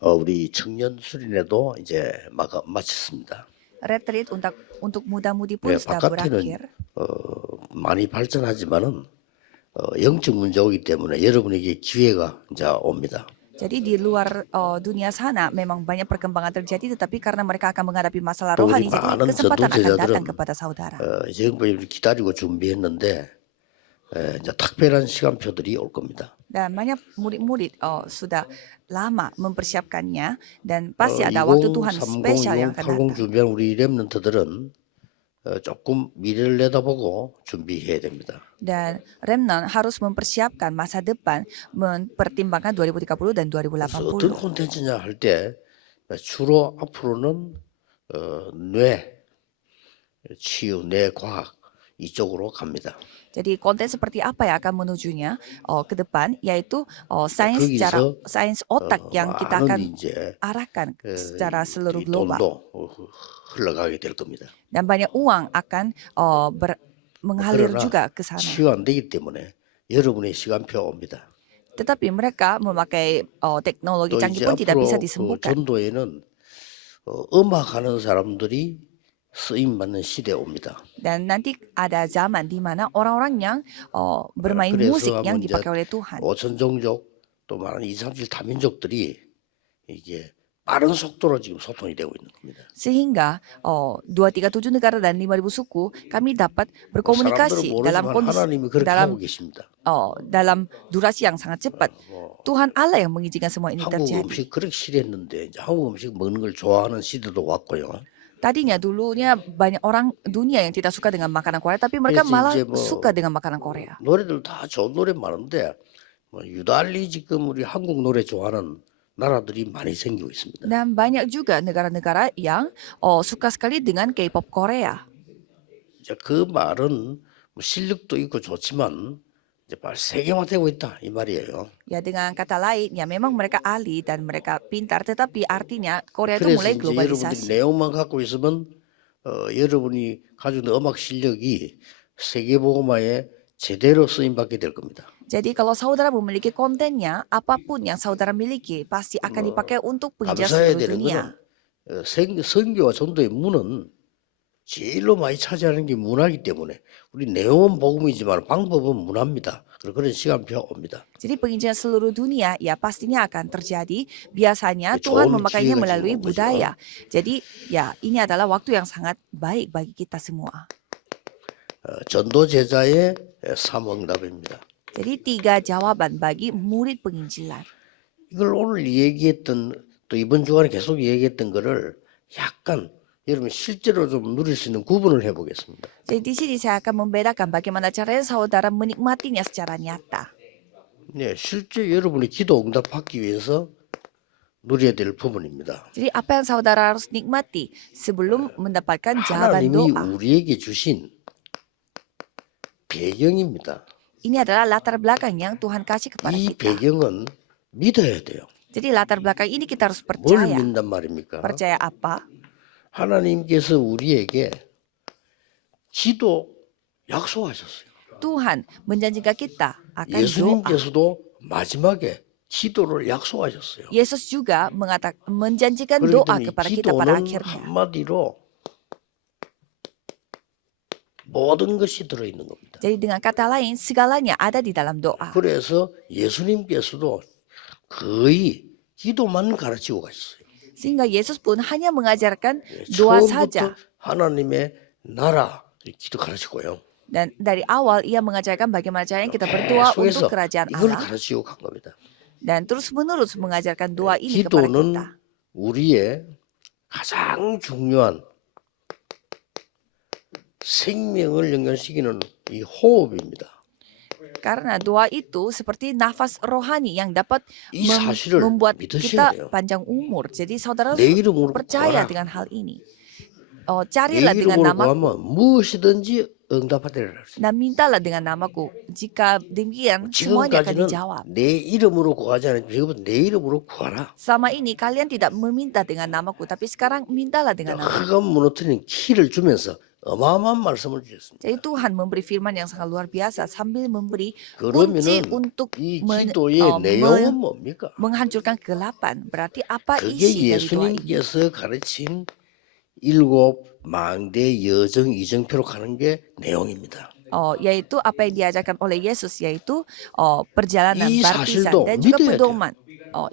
우리 청년 수련회도 이제 마쳤습니다. Retreat untuk muda-mudi pun 네, sudah 바깥에는 berakhir. 많이 발전하지만은 영적 문제 오기 때문에 여러분에게 기회가 이제 옵니다. Jadi di luar dunia sana memang banyak perkembangan terjadi, tetapi karena mereka akan menghadapi masalah 또 우리 rohani, jadi 많은 kesempatan akan datang 전도제자들은 kepada saudara. 지금까지 기다리고 준비했는데 이제 특별한 시간표들이 올 겁니다. Dan banyak murid-murid sudah lama mempersiapkannya dan pasti ada waktu Tuhan 2030, spesial yang akan 2080 datang. 준비한 우리 렘넌트들은 조금 미래를 내다보고 준비해야 됩니다. Dan remnant harus mempersiapkan masa depan, mempertimbangkan 2030 dan 그래서 어떤 2080. 콘텐츠냐 할 때 주로 앞으로는 뇌, 치유, 뇌과학 이쪽으로 갑니다. Jadi konten seperti apa yang akan menujunya ke depan, yaitu 거기서 sains otak yang kita 많은 akan 이제 arahkan secara seluruh 이 global. 돈도 흘러가게 될 겁니다. Dan banyak uang akan mengalir 그러나 juga ke sana. 치유 안 되기 때문에 여러분의 시간표 옵니다. Tetapi mereka memakai teknologi 또 canggih 이제 pun tidak 앞으로 bisa 그 disembuhkan. 전도에는 음악하는 사람들이 쓰임 받는 시대에 옵니다. Dan nanti ada zaman di mana orang-orang yang bermain musik 그래서 yang 이제 dipakai oleh Tuhan. 5천 종족 또 많은 2, 3, 7 다민족들이 이게 빠른 속도로 지금 소통이 되고 있는 겁니다. Sehingga 237 negara dan 5.000 suku kami dapat 사람들은 berkomunikasi dalam 모르지만 kondisi 하나님이 그렇게 하고 계십니다. dalam durasi yang sangat cepat. Tuhan Allah yang mengizinkan semua ini 한국 terjadi. 음식 그렇게 싫어했는데 이제 한국 음식 먹는 걸 좋아하는 시대도 왔고요. Tadinya dulunya banyak orang dunia yang tidak suka dengan makanan Korea, tapi mereka 그래서 malah 이제 뭐 suka dengan makanan Korea. 노래들 다 좋은 노래 많은데 유달리 지금 우리 한국 노래 좋아하는 나라들이 많이 생기고 있습니다. Dan banyak juga negara-negara yang suka sekali dengan K-pop Korea. 이제 그 말은 뭐 실력도 있고 좋지만 이제 빨리 세계화되고 있다 이 말이에요. Ya dengan kata lain, ya memang mereka ahli dan mereka pintar, tetapi artinya Korea itu 그래서 mulai 이제 여러분들이 globalisasi. 내용만 갖고 있으면 여러분이 가지고 있는 음악 실력이 세계복음화에 제대로 쓰임 받게 될 겁니다. Jadi kalau saudara memiliki kontennya, apapun yang saudara miliki pasti akan dipakai untuk penginjilan 감사해야 seluruh 되는 dunia. 거는 선교와 전도의 문은 제일로 많이 차지하는 게 문화이기 때문에 우리 내용은 복음이지만 방법은 문화입니다. 그런 시간표 옵니다. Jadi penginjilan seluruh dunia ya pastinya akan terjadi. Biasanya Ya, Tuhan 좋은 memakainya 기회가 melalui 지금 온 거죠. budaya. Jadi ya ini adalah waktu yang sangat baik bagi kita semua. 전도 제자의 삼응답입니다. Jadi 3 jawaban bagi murid penginjilan. 이걸 오늘 얘기했던 또 이번 주간에 계속 얘기했던 거를 약간 여러분 실제로 좀 누릴 수 있는 구분을 해보겠습니다. Jadi di sini saya akan membedakan bagaimana caranya saudara menikmatinya secara nyata. 네, 실제 여러분이 기도 응답 받기 위해서 누려야 될 부분입니다. Jadi apa yang saudara harus nikmati sebelum mendapatkan jawaban 하나님이 doa. 우리에게 주신 배경입니다. Ini adalah latar belakang yang Tuhan kasih kepada 이 kita. 배경은 믿어야 돼요. Jadi latar belakang ini kita harus 뭘 percaya. 믿는단 말입니까? Percaya apa? 하나님께서 우리에게 기도 약속하셨어요. Tuhan menjanjikan kita akan doa. 예수님께서도 마지막에 기도를 약속하셨어요. Yesus juga menjanjikan doa 그렇기 kepada 때문에 kita pada 기도는 akhirnya. 한마디로 모든 것이 들어있는 겁니다. Jadi dengan kata lain, segalanya ada di dalam doa. 그래서 예수님께서도 거의 기도만 가르치고 가셨어요. Sehingga Yesus pun hanya mengajarkan doa saja. 처음부터 하나님의 나라 기도 가르치고요. Dan dari awal ia mengajarkan bagaimana caranya kita berdoa 계속해서 untuk kerajaan 이걸 Allah. 가르치고 간 겁니다. Dan terus menerus mengajarkan doa ini kepada kita. 기도는 우리의 가장 중요한 생명을 연결시키는 이 호흡입니다. Karena doa itu seperti nafas rohani yang dapat 이 사실을 membuat 믿으셔야 kita 돼요. panjang umur. Jadi saudara 내 이름으로 percaya 구하라. dengan hal ini. 내 Carilah dengan 이름으로 namaku 구하면 무엇이든지 응답하리라. dan mintalah dengan namaku. Jika demikian semuanya akan 지금까지는 dijawab. 내 이름으로 구하지 않았지만 지금은 내 이름으로 구하라. Selama ini kalian tidak meminta dengan namaku, tapi sekarang mintalah dengan namaku. 흑암 무너뜨리는 키를 주면서 어마어마한 말씀을 주셨습니다. Jadi Tuhan memberi firman yang sangat luar biasa sambil memberi kunci 그러면은 untuk 이 기도의 내용은 뭡니까? menghancurkan kegelapan. Berarti apa 그게 isi dari doa ini? 예수님께서 가르친 7망대 여정 이정표로 가는 게 내용입니다. Yaitu apa yang diajarkan oleh Yesus, yaitu perjalanan 이 baptisan 사실도 dan juga 믿어야 돼요. pedoman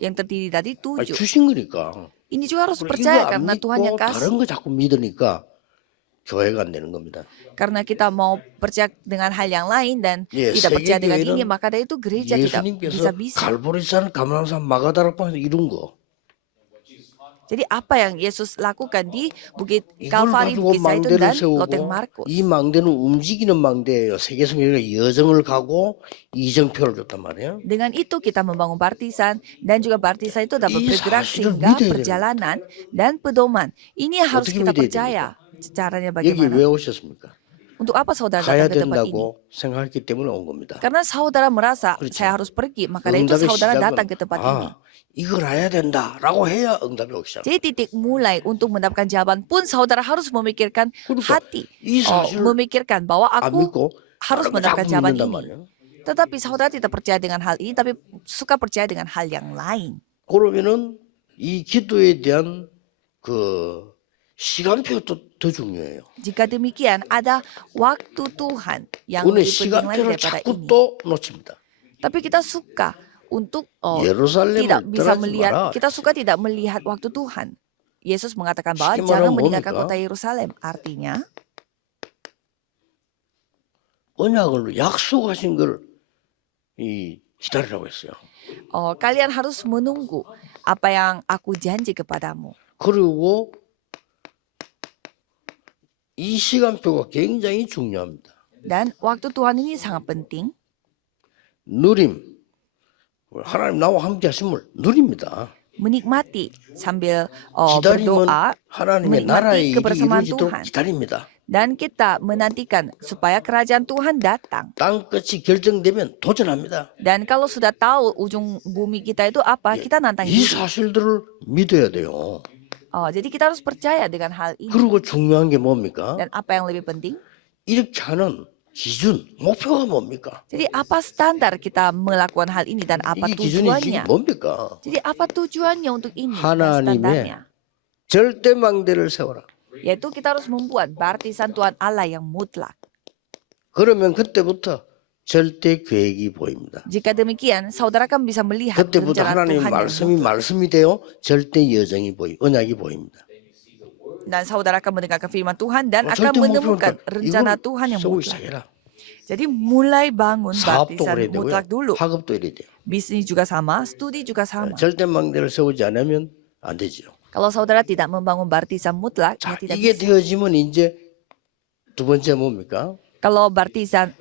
yang terdiri dari 아니, 7. 주신 거니까. Ini juga harus 그리고 percaya 이거 안 karena Tuhan yang 믿고 다른 kasih. 거 자꾸 믿으니까 교회가 안 되는 겁니다. Karena kita mau percaya dengan hal yang lain dan 예, tidak percaya dengan 세계교회는 ini, maka dari itu gereja tidak 예수님께서 bisa-bisa. 갈보리산, 감람산, 마가다락방에서 이룬 거 Jadi apa yang Yesus lakukan di Bukit 이걸 Kalvari, 가지고 Bukit Zaitun 망대를 dan 세우고 Loteng Markus. 이 망대는 움직이는 망대예요. 세계성경에 여정을 가고 이정표를 줬단 말이에요. Dengan itu kita membangun baptisan dan juga baptisan itu dapat 이 bergerak 사실을 sehingga 믿어야 perjalanan dan pedoman. Ini yang harus 어떻게 kita 믿어야 percaya. Caranya 여기 bagaimana? 왜 오셨습니까? Untuk apa saudara 가야 datang ke tempat ini? 된다고 생각했기 때문에 온 겁니다. Karena saudara merasa 그렇죠. saya harus pergi, maka dari itu 응답의 saudara 시작은 datang ke tempat ini. 이걸 해야 된다라고 해야 응답이 오기 시작. Jadi titik mulai untuk mendapatkan jawaban pun saudara harus memikirkan 그러니까 hati, 이 사실을 memikirkan bahwa 안 aku 믿고 harus 다른 거 mendapatkan 자꾸 jawaban 믿는단 ini. 말이에요. Tetapi saudara tidak percaya dengan hal ini, tapi suka percaya dengan hal yang lain. 그러면은 이 기도에 대한 그 시간표도 더 중요해요. Jika demikian, ada waktu Tuhan yang 오늘 lebih penting lagi 시간표를 daripada 자꾸 ini. 또 놓칩니다. Tapi kita suka untuk 예루살렘을 tidak bisa 떠나지 melihat, 마라. kita suka tidak melihat waktu Tuhan. Yesus mengatakan bahwa 쉽게 jangan 말하면 meninggalkan 뭡니까? kota Yerusalem. Artinya, 언약을 약속하신 걸 기다리라고 했어요. kalian harus menunggu apa yang aku janji kepadamu. 그리고 이 시간표가 굉장히 중요합니다. Dan waktu Tuhan ini sangat penting. 누림. 하나님 나와 함께 하심을 누립니다. Menikmati sambil 기다림은 berdoa, 하나님의 menikmati 나라의 일이 kebersamaan 이루어지도록 Tuhan. 기다립니다. Dan kita menantikan supaya kerajaan Tuhan datang. 땅끝이 결정되면 도전합니다. Dan kalau sudah tahu ujung bumi kita itu apa, kita nantang 이 diri. 사실들을 믿어야 돼요. Jadi kita harus percaya dengan hal ini. 그리고 중요한 게 뭡니까? Dan apa yang lebih penting? 이렇게 하는 기준, 목표가 뭡니까? Jadi apa standar kita melakukan hal ini dan apa 이 기준이 tujuannya? 뭡니까? Jadi apa tujuannya untuk ini? Dan 하나님의 standarnya. 절대 망대를 세워라. Yaitu kita harus membuat baptisan Tuhan Allah yang mutlak. 그러면 그때부터 절대 계획이 보입니다. Jika demikian, saudara kan bisa melihat 그때부터 rencana 하나님 Tuhan yang 말씀이 mutlak. 말씀이 되어 절대 언약이 보입니다. Dan saudara akan mendengarkan firman Tuhan dan akan 절대 menemukan 목표니까 rencana 이걸 Tuhan yang 쓰고 mutlak. 시작해라. Jadi mulai bangun 사업도 baptisan 그래야 mutlak 되고요. dulu. 학업도 이래야 돼요. Bisnis juga sama, studi juga sama. 절대 망대를 세우지 않으면 안 되죠. Kalau saudara tidak membangun baptisan mutlak, 자, ya tidak 이게 bisa. 되어지면 이제 두 번째 뭡니까? Kalau baptisan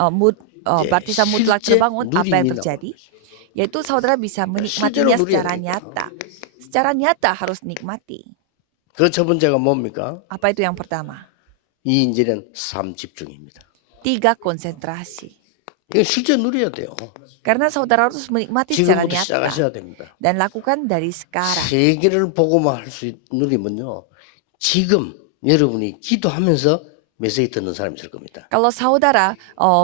baptisan mutlak 실제 terbangun, apa yang 누림이 terjadi? Yaitu saudara bisa 실제로 menikmatinya 누려야 secara 되겠다. nyata. Secara nyata harus nikmati. 그 첫 번째가 뭡니까? Apa itu yang pertama? 이 이제는 삶 집중입니다. 3, konsentrasi. 이거 실제 누려야 돼요. Karena saudara harus menikmati secara 지금부터 nyata. 시작하셔야 됩니다. Dan lakukan dari sekarang. 세계를 보고만 할 수 누리면요. 지금 여러분이 기도하면서 메시지 듣는 사람이 있을 겁니다. Kalau saudara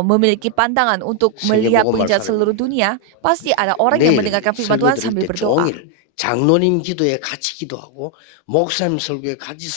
memiliki pandangan untuk 세계 melihat 보고만 melihat 사는 seluruh dunia, pasti ada orang yang 내일 mendengarkan firman Tuhan 설교 sambil 들을 때 berdoa. 종일 장로님 기도에 같이 기도하고 목사님 설교에 같이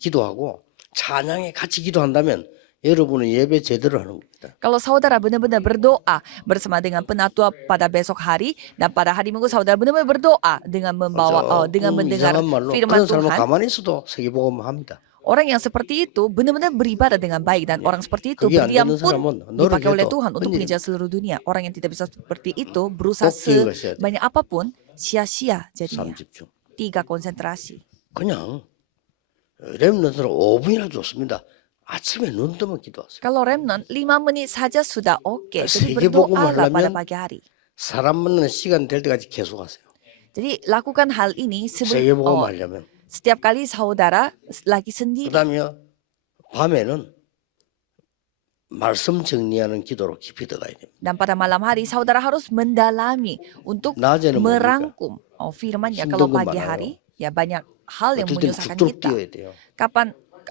기도하고 찬양에 같이 기도한다면 여러분은 예배 제대로 하는 겁니다. Kalau saudara benar-benar berdoa bersama dengan penatua pada besok hari dan pada hari Minggu saudara benar-benar berdoa dengan membawa dengan mendengar 이상한 말로 firman 그런 사람은 Tuhan. 가만히 있어도 세계복음을 합니다. Orang yang seperti itu benar-benar beribadah dengan baik dan orang seperti itu 그게 안 berdiam 되는 pun 사람은 dipakai oleh 노력해도 Tuhan untuk 언제 mengejar seluruh dunia. Orang yang tidak bisa seperti itu berusaha 꼭 기억하셔야 돼요. sebanyak apapun sia-sia 삶 jadinya. 집중. 3, konsentrasi. 그냥 렘넌트는 5분이나 좋습니다. 아침에 눈 뜨면 기도하세요. Kalau remnant 5 menit saja sudah oke. Jadi 세계복음을 berdoalah pada 하려면 pagi hari. 사람 만나는 시간 될 때까지 계속하세요. Jadi lakukan hal ini 세계복음 하려면. setiap kali saudara lagi sendiri. 그다음에 밤에는 말씀 정리하는 기도로 깊이 들어가야 됩니다. Dan pada malam hari saudara harus mendalami untuk 낮에는 뭡니까? merangkum firman ya. 힘든 Kalau 건 pagi 많아요. hari ya banyak hal yang 어떨 땐 menyusahkan 툭툭 kita. 뛰어야 돼요.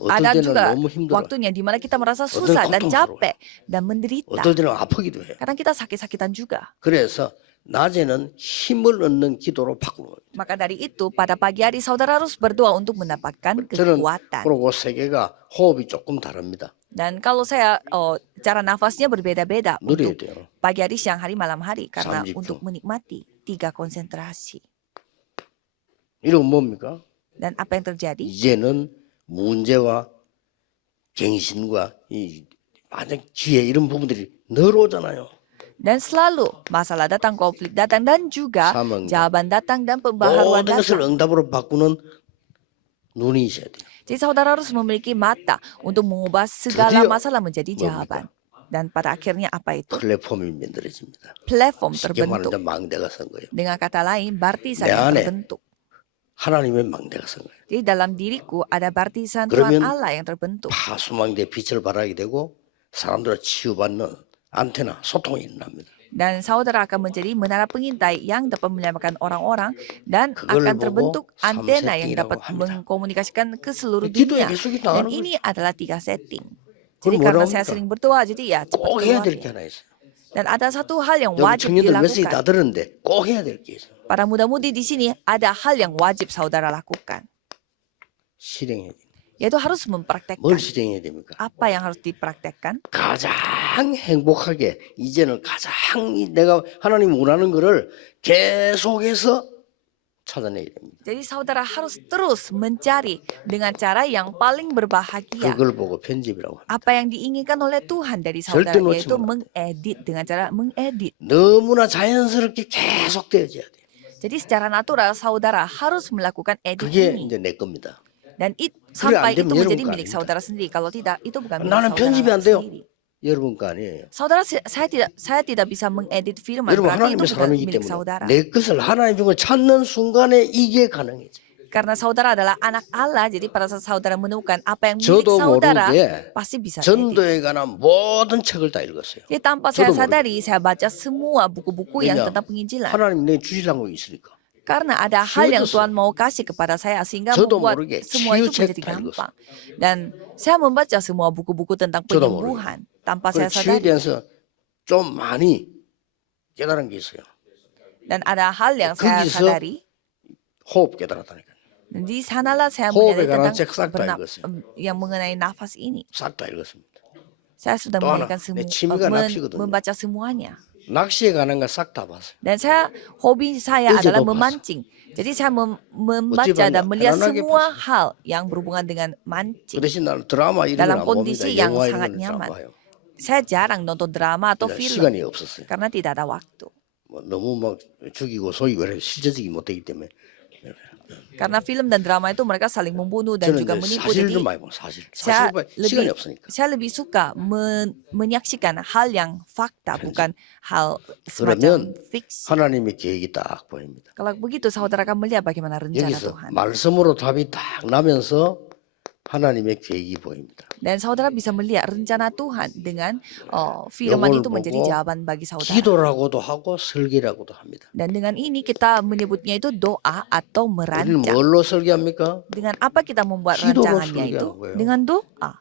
ada 때는 juga 너무 힘들어. waktunya di mana kita merasa 어떨 susah dan 고통스러워요. capek dan menderita. 어떨 때는 아프기도 해요. Kadang kita sakit-sakitan juga. 그래서 낮에는 힘을 얻는 기도로 바꾸는 거예요. Maka dari itu, pada pagi hari saudara harus berdoa untuk mendapatkan 저는 kekuatan. 그리고 세 개가 호흡이 조금 다릅니다. Dan kalau saya, cara nafasnya berbeda-beda 누려야 untuk 돼요. pagi hari, siang hari, malam hari. Karena 30초. untuk menikmati 3 konsentrasi. 이건 뭡니까? Dan apa yang terjadi? 이제는 문제와 갱신과 이 만약 지혜 이런 부분들이 늘어오잖아요. Dan selalu masalah datang, konflik datang, dan juga 사명감. jawaban datang dan pembaharuan 모든 것을 datang. 응답으로 바꾸는 눈이 있어야 돼요. Jadi saudara harus memiliki mata untuk mengubah segala 드디어 masalah menjadi jawaban. Dan pada akhirnya apa itu? 플랫폼이 만들어집니다. Platform 쉽게 terbentuk. 말하면 망대가 선 거예요. Dengan kata lain, 내 baptisan yang 안에 terbentuk. 하나님의 망대가 선 거예요. Jadi dalam diriku ada baptisan Tuhan 그러면 Allah yang terbentuk. 파수망대 빛을 발하게 되고 사람들과 치유받는 안테나 소통이 일어납니다. Dan saudara akan menjadi menara pengintai yang dapat menyamakan orang-orang dan 그걸 akan 보고 terbentuk antena yang 삼세팅이라고 dapat 합니다. mengkomunikasikan ke seluruh 기도의 dunia. 계속이 Dan 나가는 ini adalah 3 setting. 그럼 Jadi karena 뭐라고 saya 합니까? sering berdoa, jadi ya cepat 꼭 해야 될 게 keluar. 하나 있어요. Dan ada satu hal yang 여러분 wajib 청년들 메시지 다 dilakukan. 들었는데 꼭 해야 될 게 있어요. Para muda-mudi di sini ada hal yang wajib saudara lakukan. 실행해야 돼요. Yaitu harus mempraktekkan. 뭘 실행해야 됩니까? Apa yang harus dipraktekkan? 가장 행복하게 이제는 가장 내가 하나님 원하는 거를 계속해서 찾아내야 됩니다. Jadi saudara harus terus mencari dengan cara yang paling berbahagia. 그걸 보고 편집이라고 합니다. Apa yang diinginkan oleh Tuhan dari saudara, 절대 놓지 yaitu 마라. mengedit dengan cara mengedit. 너무나 자연스럽게 계속 되어져야 돼요. Jadi secara natural saudara harus melakukan edit 그게 ini. 이제 내 겁니다. Dan 그래, sampai 안 되면 itu menjadi 여러분 거 milik 아닙니다. saudara sendiri. Kalau tidak, itu bukan milik 나는 편집이 안 saudara 돼요. sendiri. 여러분 거 아니에요. Saudara, saya tidak bisa mengedit firman. 여러분 Berarti itu 하나님의 bukan 사람이기 milik 때문에 saudara. 내 것을 하나님 중을 찾는 순간에 이게 가능해져. Karena saudara adalah anak Allah, jadi pada saat saudara menemukan apa yang milik 저도 saudara, 모르게 pasti bisa edit. 전도에 관한 모든 책을 다 읽었어요. Jadi tanpa saya 저도 sadari, saya baca semua buku-buku yang 왜냐? tentang penginjilan. 하나님 내 주시라는 거 있으니까. Karena ada hal yang Sudah Tuhan mau kasih kepada saya sehingga 저도 membuat 모르게 semua itu 치유책 menjadi 다 gampang. Dan saya membaca semua buku-buku tentang 저도 penyembuhan tanpa saya 그 치유에 sadari. 대해서 좀 많이 깨달은 게 있어요. Dan ada hal yang saya 거기서 sadari. 호흡 깨달았다니까. Dan di sanalah saya 호흡에 menyadari 관한 tentang 책 싹 다 읽었어요. yang mengenai nafas ini. 싹 다 읽었습니다. Saya sudah 또 하나, mengajarkan 내 semua, 취미가 낚시거든요. membaca semuanya. 낚시에 관한 거 싹 다 봤어요. Dan saya hobi saya Itu adalah pas. memancing. Jadi saya membaca banyak, dan melihat 편안하게 semua hal yang berhubungan dengan mancing. 그 대신 나는 드라마 이런 dalam 걸안 봅니다. kondisi yang 영화 sangat 이런 걸잘안 nyaman. 봐요. Saya jarang nonton drama atau 그러니까 film 시간이 없었어요. karena tidak ada waktu. 뭐 너무 막 죽이고 속이고 이렇게 실제적이 못되기 때문에 Karena film dan drama itu mereka saling membunuh dan 저는 juga 이제 menipu. 사실을 Jadi 많이 봐. 사실 saya 봐. 시간이 lebih 없으니까. saya lebih suka menyaksikan hal yang fakta bukan hal 그러면 semacam fiksi. 하나님의 계획이 딱 보입니다. Kalau begitu saudara akan melihat bagaimana rencana 여기서 Tuhan. 말씀으로 답이 딱 나면서 하나님의 계획이 보입니다. Dan saudara bisa melihat rencana Tuhan dengan firman 요걸 itu menjadi 보고 jawaban bagi saudara. 기도라고도 하고 설계라고도 합니다. Dan dengan ini kita menyebutnya itu doa atau 우리는 merancang. 뭘로 설계합니까? Dengan apa kita membuat 기도로 rancangannya itu? 설계하는 거예요. Dengan doa.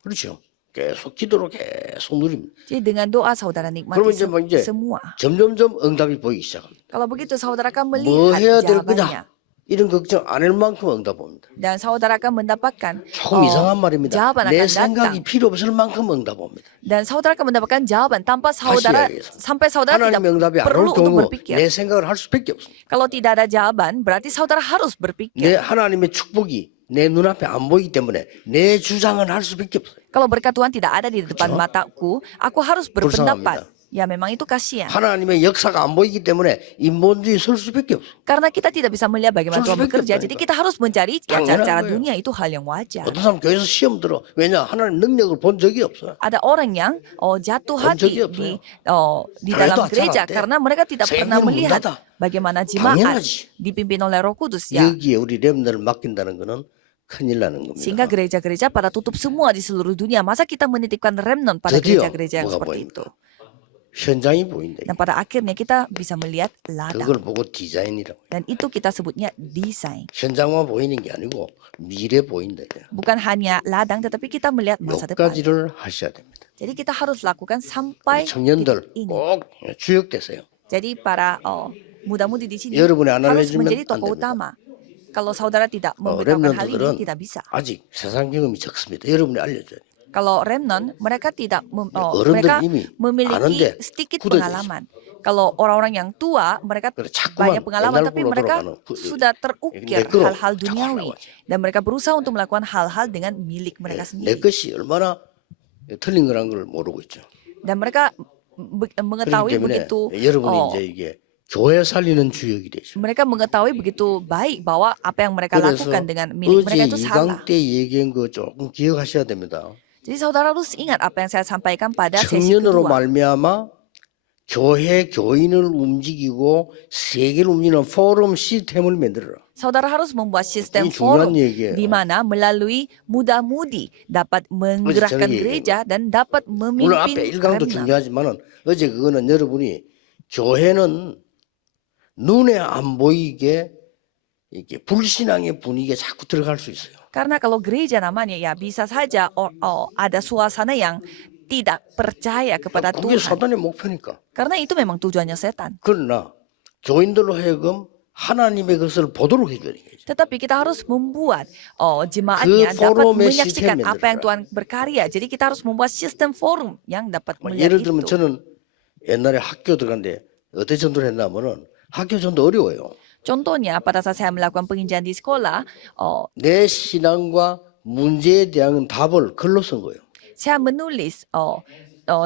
그렇죠. 계속 기도로 계속 누립니다. Jadi dengan doa saudara 그러면 nikmati 이제 뭐 이제 semua. 점점점 응답이 보이기 시작합니다. Kalau begitu saudara akan 뭐 melihat 해야 될 jawabannya. 거냐? 이런 걱정 안 할 만큼 응답 옵니다. Dan saudara akan mendapatkan 조금 이상한 말입니다. jawaban 내 akan 생각이 datang. 필요 없을 만큼 응답 옵니다. Dan saudara akan mendapatkan jawaban tanpa saudara 해야겠습니다. sampai saudara tidak 하나님의 응답이 안 올 perlu untuk 경우 berpikir. 내 생각을 할 수밖에 없습니다. Kalau tidak ada jawaban, berarti saudara harus berpikir. 내 하나님의 축복이 내 눈앞에 안 보이기 때문에 내 주장은 할 수밖에 없어요. Kalau berkat Tuhan tidak ada di depan 그렇죠? mataku, aku harus berpendapat. 불쌍합니다. Ya memang itu kasihan. 하나님의 역사가 안 보이기 때문에 인본주의 설 수밖에 없어요. Karena kita tidak bisa melihat bagaimana Tuhan Suspek bekerja, itu, jadi kita harus mencari 당연한 cara-cara 거예요. dunia itu hal yang wajar. 어떤 사람 교회에서 시험 들어. 왜냐? 하나님 능력을 본 적이 없어요. Ada orang yang jatuh 본 hati 적이 없어요. di 교회도 dalam 잘 gereja 안 돼. karena mereka tidak pernah 생기는 melihat 문제다. bagaimana jemaat 당연하지. dipimpin oleh Roh Kudus ya. 여기에 우리 렘너를 맡긴다는 거는 큰일 나는 겁니다. Sehingga gereja-gereja pada tutup semua di seluruh dunia. Masa kita menitipkan remnant pada 드디어 gereja-gereja yang 뭐가 seperti 보입니다. itu? 현장이 보인다. Dan pada akhirnya kita bisa melihat ladang. 그걸 보고 디자인이라고. Dan itu kita sebutnya desain. 현장만 보이는 게 아니고 미래 보인다. Bukan hanya ladang, tetapi kita melihat masa depan. 여기까지를 하셔야 됩니다. Jadi kita harus lakukan sampai 청년들 titik ini. 꼭 주역되세요. Jadi para muda-mudi di sini 여러분이 안 harus 알려주면 menjadi 안 tokoh 됩니다. utama. Kalau saudara tidak memberitahukan hal ini, 렘넌트들은 tidak bisa. 아직 세상 경험이 적습니다. 여러분이 알려줘야 돼요. Kalau remnon, mereka tidak 어른들 mereka 이미 memiliki 아는데 sedikit 굳어져 pengalaman. Kalau orang-orang yang tua, mereka 그래, 자꾸만 banyak pengalaman, 옛날 tapi 굴로 mereka 돌아가는 sudah terukir 내거로 hal-hal 자꾸 duniawi. 하려고 하지. Dan mereka berusaha untuk melakukan hal-hal dengan milik mereka 내 sendiri. 것이 얼마나 틀린 거란 걸 모르고 있죠. Dan mereka 그렇기 mengetahui 때문에 begitu, 여러분이 이제 이게 교회 살리는 주역이 되죠. mereka mengetahui begitu baik bahwa apa yang mereka 그래서 lakukan dengan milik 어제 mereka itu salah. 이강 때 얘기한 거 조금 기억하셔야 됩니다. Jadi saudara harus ingat apa yang saya sampaikan pada sesi 청년으로 kedua. 말미암아 교회 교인을 움직이고 세계를 움직이는 포럼 시스템을 만들어라. Saudara harus membuat sistem Ini 중요한 forum 얘기예요. di mana melalui muda-mudi dapat menggerakkan 저녁에 gereja dan dapat 물론 memimpin 앞에 1강도 remnant. 중요하지만은 어제 그거는 여러분이 교회는 눈에 안 보이게 이게 불신앙의 분위기에 자꾸 들어갈 수 있어요. Karena kalau gereja namanya ya bisa saja ada suasana yang tidak percaya kepada 그게 Tuhan. 사단의 목표니까. Karena itu memang tujuannya setan. 그러나 교인들로 하여금 하나님의 것을 보도록 해줘야 되겠죠. Tetapi kita harus membuat jemaatnya 그 dapat forum의 menyaksikan 시스템을 apa yang Tuhan berkarya. Jadi kita harus membuat sistem forum yang dapat melihat 예를 들면 itu. 저는 옛날에 학교 들어갔는데 어떻게 전도를 했냐면은 학교 전도 어려워요. Contohnya pada saat saya melakukan penginjilan di sekolah, 내 신앙과 문제에 대한 답을 글로 쓴 거예요. saya menulis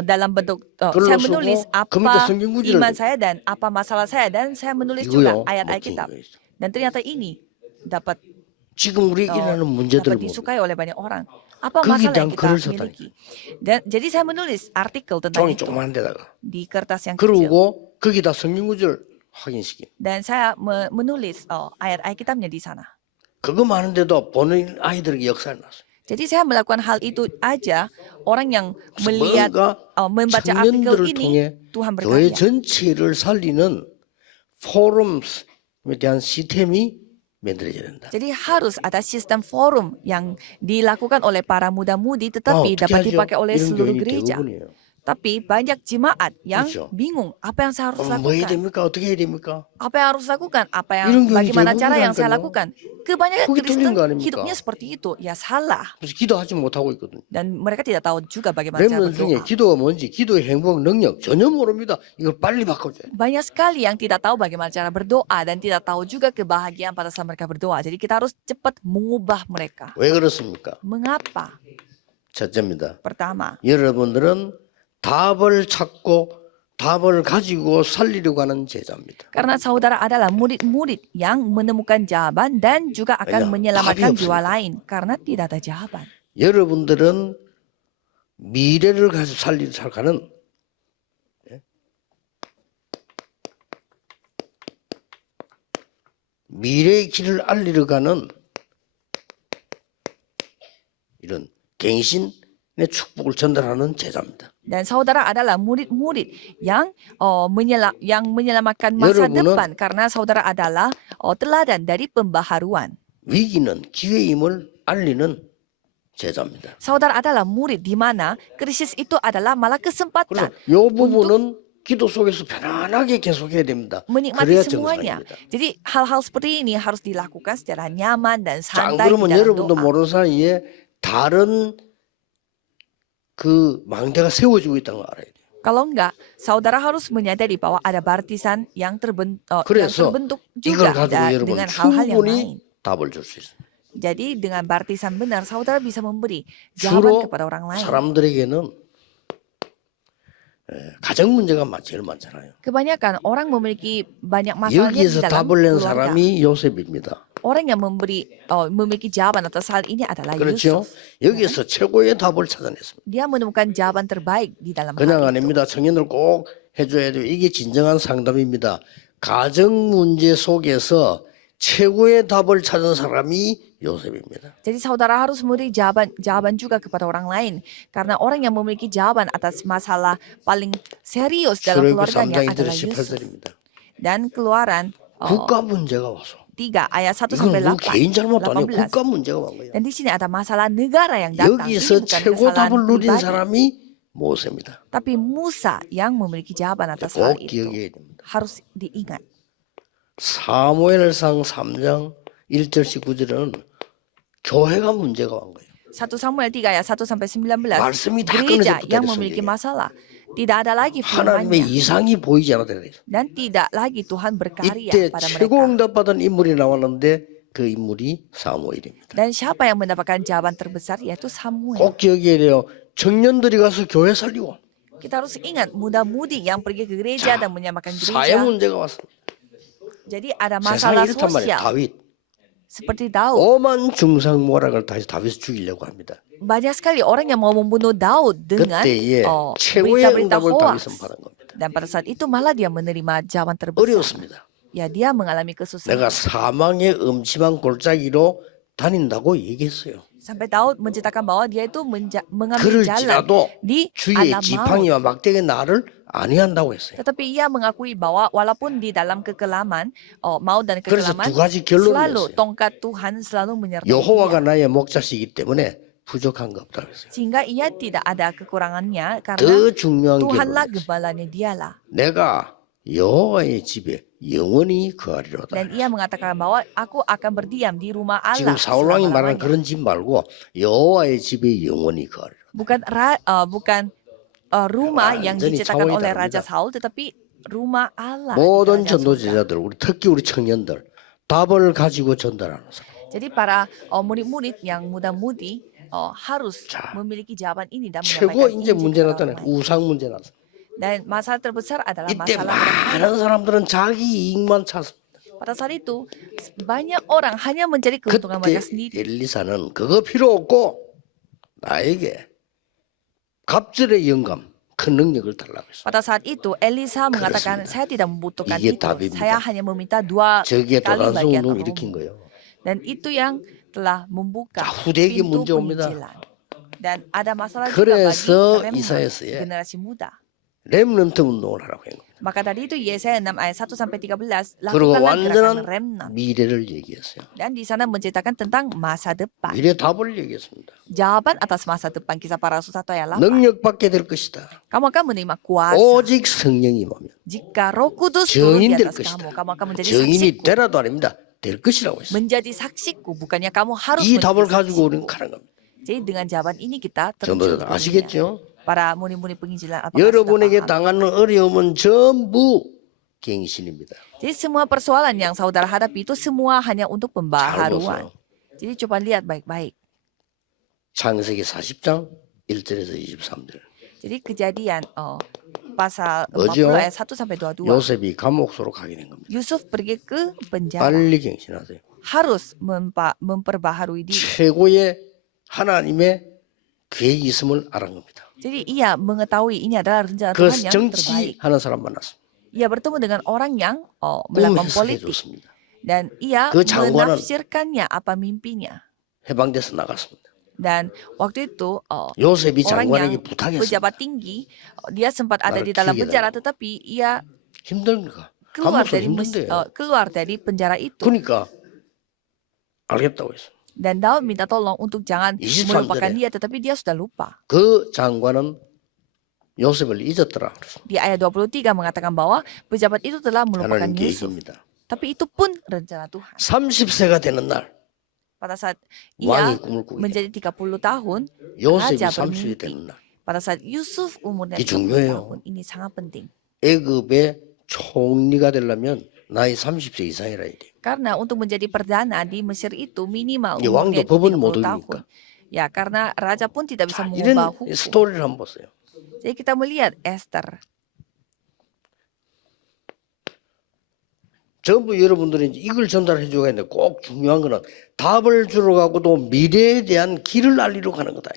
dalam bentuk 글로 saya 쓰고 menulis 그 밑에 apa 성경 구절을 iman saya dan apa masalah saya dan saya menulis 이거요. juga ayat 멋진 Alkitab. 거예요. Dan ternyata ini dapat 지금 우리 일하는 문제들을 dapat 보면 disukai oleh banyak orang. Apa 거기에 masalah 대한 yang kita 글을 썼다니까. miliki? Dan jadi saya menulis artikel tentang 종이 itu 조그만 데다가 di kertas yang kecil. 그러고 거기다 성경 구절 확인시키. Dan saya menulis ayat Alkitabnya di sana. 그거 많은데도 보는 아이들에게 역사를 났어요. Jadi saya melakukan hal itu aja, orang yang melihat 뭔가 membaca artikel 청년들을 ini, 통해 Tuhan 교회 berkarya. 전체를 살리는 포럼에 대한 시스템이 만들어져야 된다. Jadi harus ada sistem forum yang dilakukan oleh para muda-mudi tetapi 어떻게 dapat 하죠? dipakai oleh 이런 seluruh 교인이 gereja. 대부분이에요. Tapi banyak jemaat yang 그렇죠. bingung apa yang saya harus 뭐 해야 lakukan. 됩니까? 어떻게 해야 됩니까? Apa yang harus lakukan? Apa yang 이런 교인이 bagaimana cara yang saya 대부분이라니까요. lakukan? Kebanyakan 그게 Kristen 틀린 거 아닙니까? hidupnya seperti itu. Ya salah. 그래서 기도하지 못하고 있거든요. Dan mereka tidak tahu juga bagaimana cara 렘넌 중에 berdoa. 기도가 뭔지, 기도의 행복 능력 전혀 모릅니다. 이걸 빨리 바꿔줘야 돼요. Banyak sekali yang tidak tahu bagaimana cara berdoa dan tidak tahu juga kebahagiaan pada saat mereka berdoa. Jadi kita harus cepat mengubah mereka. 왜 그렇습니까? Mengapa? 첫째입니다. Pertama, 여러분들은 답을 찾고 답을 가지고 살리려고 하는 제자입니다. karena saudara adalah murid-murid yang menemukan jawaban dan juga akan Ya, menyelamatkan 답이 jiwa 없습니다. lain karena tidak ada jawaban. 여러분들은 미래를 가지고 살가는 미래의 길을 알리러 가는 이런 갱신의 축복을 전달하는 제자입니다. Dan saudara adalah murid-murid yang menyelamatkan masa 여러분은 depan karena saudara adalah teladan dari pembaharuan. 위기는 기회임을 알리는 제자입니다. Saudara adalah murid di mana krisis itu adalah malah 그래서 kesempatan 이 부분은 기도 속에서 편안하게 계속해야 됩니다. menikmati 그래야 semuanya. 정상입니다. Jadi hal-hal seperti ini harus dilakukan secara nyaman dan 자, 안 santai di 그러면 dalam 여러분도 doa. 모르는 사이에 다른 그 망대가 세워지고 있다는 걸 알아야 돼요. Kalau enggak, saudara harus menyadari bahwa ada barisan yang terbentuk 그래서 이걸 juga 가지고 여러분 dengan hal-hal yang lain. 충분히 답을 줄 수 있어요. Jadi dengan baptisan benar, saudara bisa memberi jawaban 주로 kepada orang lain. 사람들에게는 가정 문제가 제일 많잖아요. Kebanyakan orang memiliki banyak masalahnya di 여기에서 dalam 답을 낸 keluarga. 사람이 요셉입니다. Orang yang memiliki jawaban atas hal ini adalah 그렇죠? Yusuf. 여기에서 최고의 답을 찾아냈습니다. Dia menemukan jawaban terbaik di dalam 그냥 hal itu. 아닙니다. 청년들 꼭 해줘야 돼요. 이게 진정한 상담입니다. 가정 문제 속에서 최고의 답을 찾은 사람이 요셉입니다. Jadi saudara harus memberi jawaban juga kepada orang lain. Karena orang yang memiliki jawaban atas masalah paling serius dalam 출애굽 keluarganya 3장 1절 adalah Yusuf. 18절입니다. Dan keluaran 국가 문제가 와서 3 ayat 1 이건 sampai 우리 개인 잘못도 아니고 18. 국가 문제가 온 거예요. Dan di sini ada masalah negara yang datang. Ini 여기서 bukan 최고 kesalahan 답을 누린 pribadi. 사람이 모세입니다. Tapi Musa yang memiliki jawaban atas 꼭 hal itu. 기억해야 됩니다. Harus diingat. 사무엘상 3장 1절씩 9절은 교회가 문제가 온 거예요. 1 Samuel 3 ayat 1 sampai 19. 말씀이 다 Gereja 끊어졌기 yang 때문에 memiliki 성경에. masalah. Tidak ada lagi 하나님의 firman-Nya. 이상이 보이지 않았다 그래서 Dan tidak lagi Tuhan berkarya 이때 pada 최고 mereka. 응답받은 인물이 나왔는데 그 인물이 사무엘입니다. Dan siapa yang mendapatkan jawaban terbesar yaitu Samuel. 꼭 기억해야 돼요. 청년들이 가서 교회 살리고 Kita harus ingat muda-mudi yang pergi ke gereja dan menyamakan 사회 gereja. 문제가 왔습니다. Jadi ada 세상에 masalah 이렇단 말이에요. sosial 다윗 seperti Daud. 오만 중상모략을 다시 다윗을 죽이려고 합니다. Banyak sekali orang yang mau membunuh Daud dengan 그때에 최고의 berita-berita 응답을 hoax. 다윗은 받은 겁니다. Dan pada saat itu malah dia menerima jawaban terbesar. 어려웠습니다. Ya dia mengalami kesusahan. 내가 사망의 음침한 골짜기로 다닌다고 얘기했어요. Sampai Daud menceritakan bahwa dia itu mengambil jalan 그럴지라도 di 주의 alam maut. 지팡이와 막대기 나를 안위한다고 했어요. Tetapi ia mengakui bahwa walaupun di dalam kekelaman, maut dan 그래서 kekelaman, 두 가지 결론을 selalu 냈어요. tongkat Tuhan selalu menyertai 여호와가 dia. 나의 목자시기 때문에 부족한 거 없다고 했어요. Sehingga ia tidak ada kekurangannya karena 더 중요한 Tuhanlah 결론을 gembalanya dialah. 내가 여호와의 집에 영원히 거하리로다. Dan ia mengatakan bahwa aku akan berdiam di rumah 지금 Allah 사울 왕이 말하는 selama-lamanya. 그런 집 말고 여호와의 집에 영원히 거하리로다. Bukan rumah yang 완전히 diciptakan 차원이 oleh Raja 다릅니다. Saul, tetapi rumah Allah. 모든 di kerajaan surga. 전도제자들, 특히 우리 청년들 답을 가지고 전달하는 사람. Jadi para murid-murid yang muda-mudi harus 자, memiliki jawaban ini dan 최고 menyampaikan 이제 Injil 문제 kepada 나타나요. orang lain. 우상 문제 나타나요. Dan masalah terbesar adalah 이때 masalah berhala. 많은 사람들은 자기 이익만 찾습니다. Pada saat itu banyak orang hanya mencari keuntungan 그때 mereka sendiri. 엘리사는 그거 필요 없고 나에게 갑절의 영감, 큰 능력을 달라고 했어요. Pada saat itu Elisa mengatakan 그렇습니다. saya tidak membutuhkan 이게 itu. 답입니다. Saya hanya meminta 2 저기에 kali 도단성 bagian 운동을 rohmu. 일으킨 거예요. Dan itu yang telah membuka 자, 후대에게 pintu 문제 옵니다. penginjilan. Dan ada masalah juga bagi 그래서 remnant, 이사야서에 generasi muda. 렘넌트 운동을 하라고 한 겁니다. Maka tadi itu Yesaya 6 ayat 1 sampai 13 그리고 lakukanlah gerakan 완전한 remnant. 미래를 얘기했어요. Dan di sana menceritakan tentang masa depan. 미래 답을 얘기했습니다. Jawaban atas masa depan Kisah Para Rasul 1 ayat 8. 능력받게 될 것이다. Kamu akan menerima kuasa. 오직 성령이 임하면 Jika Roh Kudus turun di 정인 될 atas 것이다. kamu akan menjadi 정인이 saksiku. 되라도 아닙니다. 될 것이라고 했어요. Menjadi saksiku, bukannya kamu harus 이 menjadi 답을 가지고 saksiku. 우리는 가는 겁니다. Jadi dengan jawaban ini kita terjun 전도자들 ke dunia. 아시겠죠? Para murid-murid penginjilan apakah 여러분에게 sudah paham? 당하는 어려움은 전부 갱신입니다. Jadi semua persoalan yang saudara hadapi itu semua hanya untuk 잘 pembaharuan. 보세요. Jadi coba lihat baik-baik. 창세기 40장 1절에서 23절. Jadi kejadian pasal 뭐죠? 40 ayat 1 sampai 22. 요셉이 감옥소로 가게 된 겁니다. Yusuf pergi ke penjara. 빨리 갱신하세요. Harus memperbaharui diri. 최고의 하나님의 계획이 있음을 알은 겁니다. Jadi ia mengetahui ini adalah rencana 그 Tuhan yang terbaik. 정치하는 사람 만났습니다. Ia bertemu dengan orang yang melakukan 꿈해석해 politik 줬습니다. dan ia 그 장관은 menafsirkannya apa mimpinya. 해방돼서 나갔습니다. Dan waktu itu 요셉이 orang 장관에게 yang 부탁했습니다. pejabat tinggi dia sempat ada 나를 di dalam 키우게 penjara tetapi ia 힘들니까. keluar 감옥소 dari 힘든데요. keluar dari penjara itu. 그러니까 알겠다고 했어요. Dan Daud minta tolong untuk jangan 23 melupakan 절에. dia, tetapi dia sudah lupa. 그 장관은 요셉을 잊었더라. Di ayat 23 mengatakan bahwa pejabat itu telah melupakan 하나님 Yusuf. 계획입니다. Tapi itu pun rencana Tuhan. 30세가 되는 날 Pada saat ia 왕이 꿈을 꾸게 돼. menjadi 30 tahun, 요셉이 raja 30이 bermimpi. 되는 날 Pada saat Yusuf umurnya 이게 30 중요해요. tahun, ini sangat penting. 애굽의 총리가 되려면 나이 30세 이상이라 해야 돼요. Karena untuk menjadi perdana di Mesir itu minimal 이게 왕도 umurnya 법은 못 30 tahun. 어깁니까? Ya, karena raja pun tidak bisa 이런 mengubah hukum. 스토리를 한번 보세요. Jadi kita melihat Esther. 전부 여러분들이 이제 이걸 전달해 줘야 되는데 꼭 중요한 거는 답을 주러 가고 또 미래에 대한 길을 알리러 가는 거다.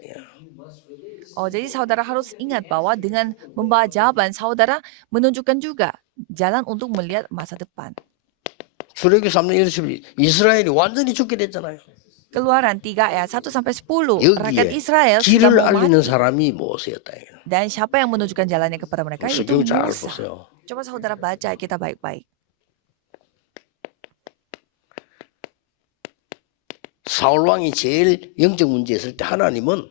Jadi saudara harus ingat bahwa dengan membawa jawaban, saudara menunjukkan juga jalan untuk melihat masa depan. 출애굽기 3장 1절 이스라엘이 완전히 죽게 됐잖아요. Keluaran 3 ayat 1 sampai 10. Rakyat 여기에 Israel sudah 길을 mau 알리는 mati. 사람이 모세였다. Dan siapa yang menunjukkan jalannya kepada mereka? Itu 성경 잘 Musa. 보세요. Coba saudara baca kita baik-baik. 사울 왕이 제일 영적 문제 있을 때 하나님은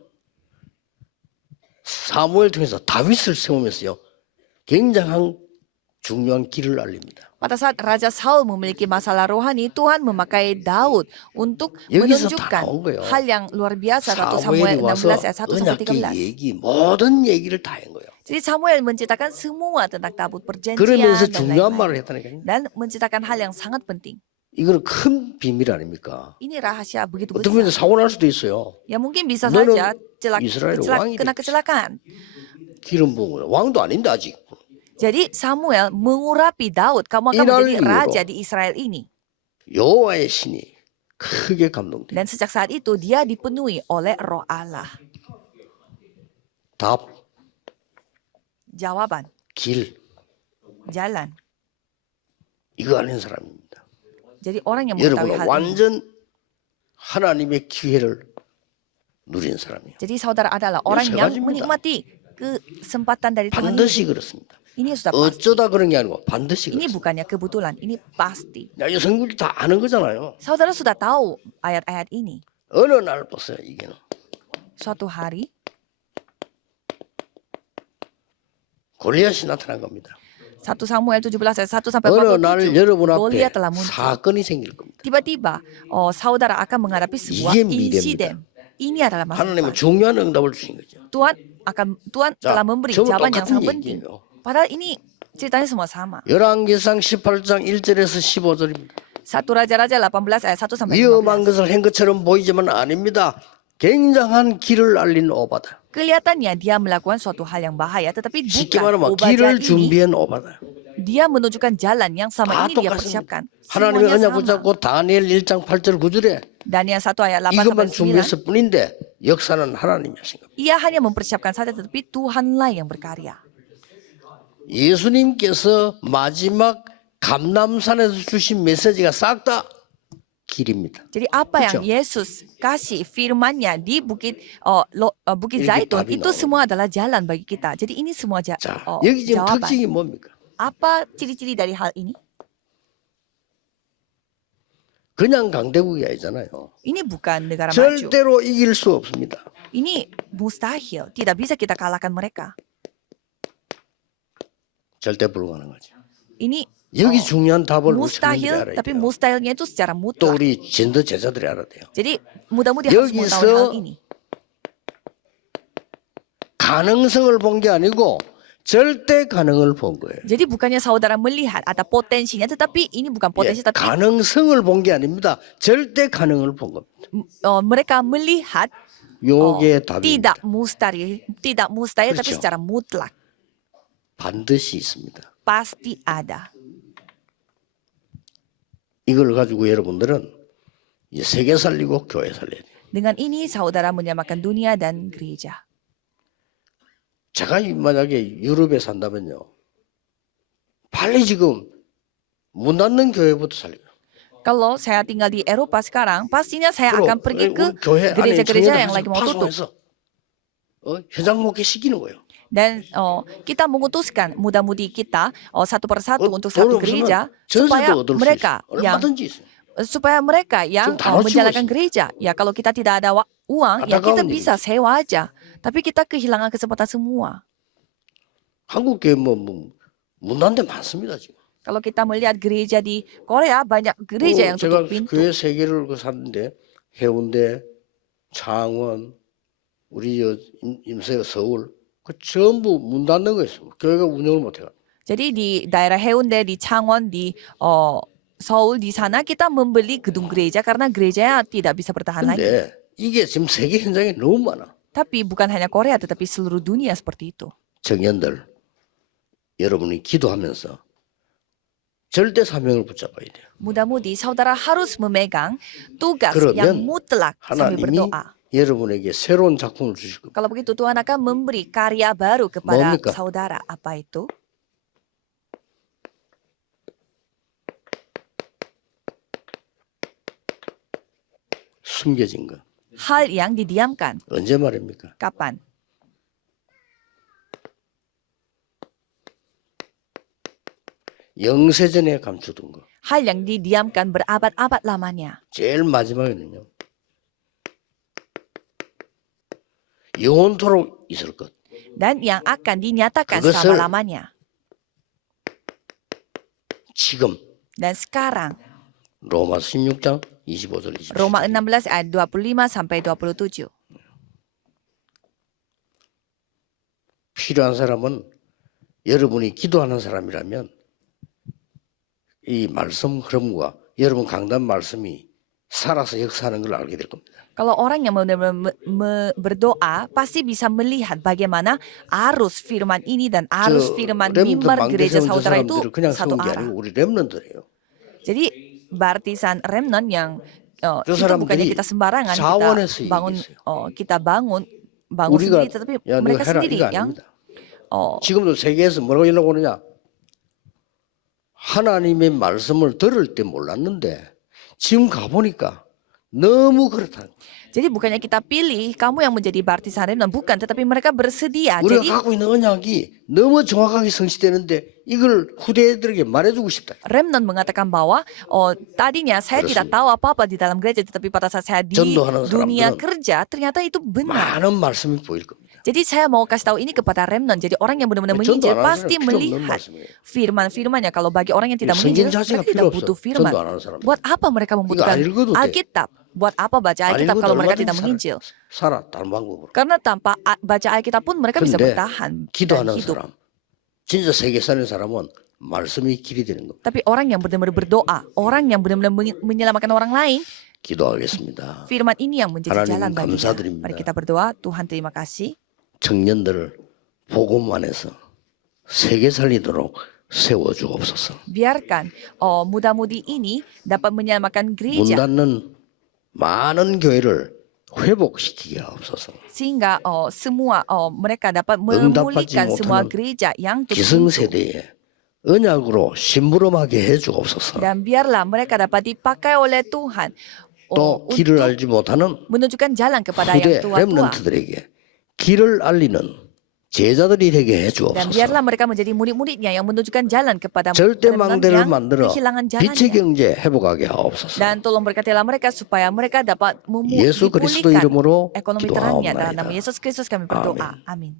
사무엘 통해서 다윗을 세우면서요. 굉장한 중요한 길을 알립니다. Pada saat Raja Saul memiliki masalah rohani, Tuhan memakai Daud untuk 여기서 다 menunjukkan 나온 거예요. hal yang luar biasa. Ratu 사무엘이 Samuel 와서 16 ayat 1 sampai 언약계 13. 얘기 모든 얘기를 다 한 거예요. Jadi Samuel menceritakan semua tentang tabut perjanjian 그러면서 dan 중요한 lain-lain. 말을 했다니까요. Dan menceritakan hal yang sangat penting. 이거는 큰 비밀 아닙니까? Ini rahasia begitu 어떤 분이 besar. 사고 날 수도 있어요. Ya mungkin bisa 너는 saja 이스라엘 왕이 kena 됐지. kecelakaan. 기름 부은 왕도 아닌데 아직. Jadi Samuel mengurapi Daud, kamu akan 이날 menjadi 이후로 raja di Israel ini. 여호와의 신이 크게 감동돼. Dan sejak saat itu dia dipenuhi oleh Roh Allah. 답, Jawaban, 길 jalan. 이거 아는 사람입니다. Jadi orang yang mengetahui 여러분은 hal ini. 완전 하나님의 기회를 누린 사람이에요. Jadi saudara adalah orang 세 yang 가지입니다. menikmati kesempatan dari Tuhan. 반드시 그렇습니다. Ini sudah pasti. 어쩌다 그런 게 아니고 반드시 Ini 그렇습니다. bukannya kebetulan, ini pasti. 야, 이 성경이 다 아는 거잖아요. Saudara sudah tahu ayat-ayat ini. 어느 날 보세요, 이게는. Suatu hari 골리앗이 나타난 겁니다. 1 Samuel 17 ayat 1 sampai 어느 날 47. 여러분 앞에 Goliat telah muncul. 사건이 생길 겁니다. Tiba-tiba saudara akan menghadapi sebuah 이게 미래입니다. insiden. Ini adalah masa 하나님은 depan. 중요한 응답을 주신 거죠. Tuhan 자, telah memberi 전부 jawaban yang 똑같은 sangat penting. 얘기예요. Padahal ini ceritanya semua sama. 열왕기상 18장 1절에서 15절입니다. 1 Raja-Raja 18 ayat 1 sampai 위험한 15. 것을 한 것처럼 보이지만 아닙니다. 굉장한 길을 알린 오바다. Kelihatannya dia melakukan suatu hal yang bahaya, tetapi 쉽게 bukan. 말하면 Obadiah 길을 ini 준비한 오바다. dia menunjukkan jalan yang 다 sama ini dia 똑같습니다. persiapkan. 하나님의 Semuanya 언약 sama. 붙잡고 다니엘 1장 8절 9절에 Daniel 1 ayat 8 이것만 sampai 9. 준비했을 뿐인데 역사는 하나님이 하신 겁니다. Ia hanya mempersiapkan saja, tetapi Tuhanlah yang berkarya. 예수님께서 마지막 감남산에서 주신 메시지가 싹 다 길입니다. Jadi apa yang 그렇죠? Yesus kasih firman-Nya di Bukit 이렇게 Zaitun 답이 itu 나오는 semua adalah jalan bagi kita. Jadi ini semua 자, 여기 지금 jawaban. 특징이 뭡니까? Apa ciri-ciri dari hal ini? 그냥 강대국이 아니잖아요. Ini bukan negara maju. 절대로 이길 수 없습니다. Ini mustahil. Tidak bisa kita kalahkan mereka. 절대 불가능하죠. Ini 여기 중요한 답을 우리 성도들이 mustahil, 알아야 tapi 돼요. mustahilnya itu secara 또 mutlak. 우리 진도 제자들이 알아야 돼요. Jadi mudah-mudahan harus mengetahui hal ini. 가능성을 본 게 아니고 절대 가능을 본 거예요. Jadi bukannya saudara melihat ada potensinya, tetapi ini bukan 예, potensi, tapi 가능성을 본 게 아닙니다. 절대 가능을 본 겁니다. mereka melihat 요게 답입니다. tidak mustahil, tapi 그렇죠. secara mutlak 반드시 있습니다. pasti ada. 이걸 가지고 여러분들은 이제 세계 살리고 교회 살려야 돼요. Dengan ini saudara menyamakan dunia dan gereja. 제가 만약에 유럽에 산다면요. 빨리 지금 문 닫는 교회부터 살려요. Kalau saya tinggal di Eropa sekarang, pastinya saya akan pergi ke 우리 교회 안에 gereja-gereja 청년들 yang lagi mau tutup. 파송해서 현장 목회 시키는 거예요. Dan kita mengutuskan muda-mudi kita satu persatu untuk 돈 satu 없으면 gereja supaya 전세도 얻을 수 mereka 있어요. yang 얼마든지 있어요. yang 다 놓치고 menjalankan 있습니다. gereja. Ya kalau kita tidak ada uang, ya kita 안타까운 bisa sewa aja. Tapi kita kehilangan kesempatan semua. 한국 교회 문 닫는 데 많습니다 지금. Kalau kita melihat gereja di Korea, banyak gereja yang 제가 tutup pintu. 교회 세 개를 샀는데 해운대, 창원, 우리 임세 서울 그 전부 문 닫는 거 있어요. 교회가 운영을 못 해가. Jadi di daerah Haeundae, di Changwon, di Seoul, di sana kita membeli gedung gereja karena gerejanya tidak bisa bertahan lagi. 근데 이게 지금 세계 현장에 너무 많아. Tapi bukan hanya Korea, tetapi seluruh dunia seperti itu. 청년들 여러분이 기도하면서 절대 사명을 붙잡아야 돼요. Mudah-mudi saudara harus memegang tugas 그러면 yang mutlak sambil 하나님이 berdoa. 여러분에게 새로운 작품을 주실 겁니다. Kalau begitu Tuhan akan memberi karya baru kepada 뭡니까? saudara. Apa itu? 숨겨진 것. hal yang didiamkan. 언제 말입니까? Kapan? 영세전에 감추던 거. Hal yang didiamkan berabad-abad lamanya. 제일 마지막에는요. 영원토록 있을 것. Dan yang akan dinyatakan 그것을 selama-lamanya. 지금 Dan sekarang, 로마 16장 25절 27절. Roma 16 ayat 25 sampai 27. 필요한 사람은 여러분이 기도하는 사람이라면 이 말씀 흐름과 여러분 강단 말씀이 살아서 역사하는 걸 알게 될 겁니다. Kalau orang yang benar-benar berdoa pasti bisa melihat bagaimana arus firman ini dan arus firman 렘넌트 mimbar 망대 gereja 세운 저 saudara itu 사람들은 그냥 satu 세운 게 arah. 아니고 우리 렘넌트예요. Jadi baptisan remnant yang 그 itu bukannya 사람들이 kita sembarangan 자원해서 kita bangun 우리가 sendiri, tetapi 야, 너 mereka 해라 sendiri 이거 yang 아닙니다. 지금도 세계에서 뭐라고 연락 오느냐? 하나님의 말씀을 들을 때 몰랐는데 지금 가보니까 너무 그렇다는 거예요. jadi bukannya kita pilih kamu yang menjadi baptisan remnant, bukan, tetapi mereka bersedia. 우리가 Jadi 갖고 있는 언약이 너무 정확하게 성취되는데 이걸 후대들에게 말해주고 싶다. remnant mengatakan bahwa tadinya saya tidak tahu apa-apa di dalam gereja, tetapi pada saat saya di 전도하는 dunia 사람들은 kerja ternyata itu benar. 많은 말씀이 보일 겁니다. Jadi saya mau kasih tahu ini kepada remnant. Jadi orang yang benar-benar 전도 menginjil 안 하는 pasti 사람 필요 없는 melihat 말씀이에요. firman-firmannya. Kalau bagi orang yang tidak 성경 menginjil, 자체가 mereka 필요 tidak 없어. butuh firman. 전도 안 하는 사람. Buat apa mereka membutuhkan 안 읽어도 돼. Alkitab? Buat apa baca 안 Alkitab 읽어도 kalau mereka 얼마든지 tidak menginjil? 살아 다른 방법으로. Karena tanpa baca Alkitab pun mereka bisa 근데 bertahan dan 기도하는 hidup. 사람, 진짜 세계 사는 사람은 말씀이 길이 되는 겁니다. Tapi orang yang benar-benar berdoa, orang yang benar-benar menyelamatkan orang lain, 기도하겠습니다. firman ini yang menjadi 하나님 jalan baginya. 감사드립니다. Mari kita berdoa. Tuhan, terima kasih. 청년들을 복음 안에서 세계 살리도록 세워 주옵소서. Biarkan muda-mudi ini dapat menyelamatkan 문 gereja 닫는 많은 교회를 회복시키게 하옵소서. sehingga semua mereka dapat 응답받지 memulihkan semua 못하는 gereja yang tertutup. 기성세대에 언약으로 심부름하게 해주옵소서. Dan biarlah mereka dapat dipakai oleh Tuhan 또 길을 untuk 알지 못하는 menunjukkan jalan kepada yang 후대 tua-tua. 렘넌트들에게 길을 알리는 제자들이 되게 Dan 해주옵소서. biarlah mereka menjadi murid-muridnya yang menunjukkan jalan kepada 절대 remnant 망대를 yang 만들어 kehilangan 빛의 jalannya. 경제 회복하게 하옵소서. Dan tolong berkatilah mereka supaya mereka dapat 예수 그리스도 dipulihkan 이름으로 ekonomi terangnya. 기도하옵나이다. Dalam nama Yesus Kristus kami berdoa. Amin.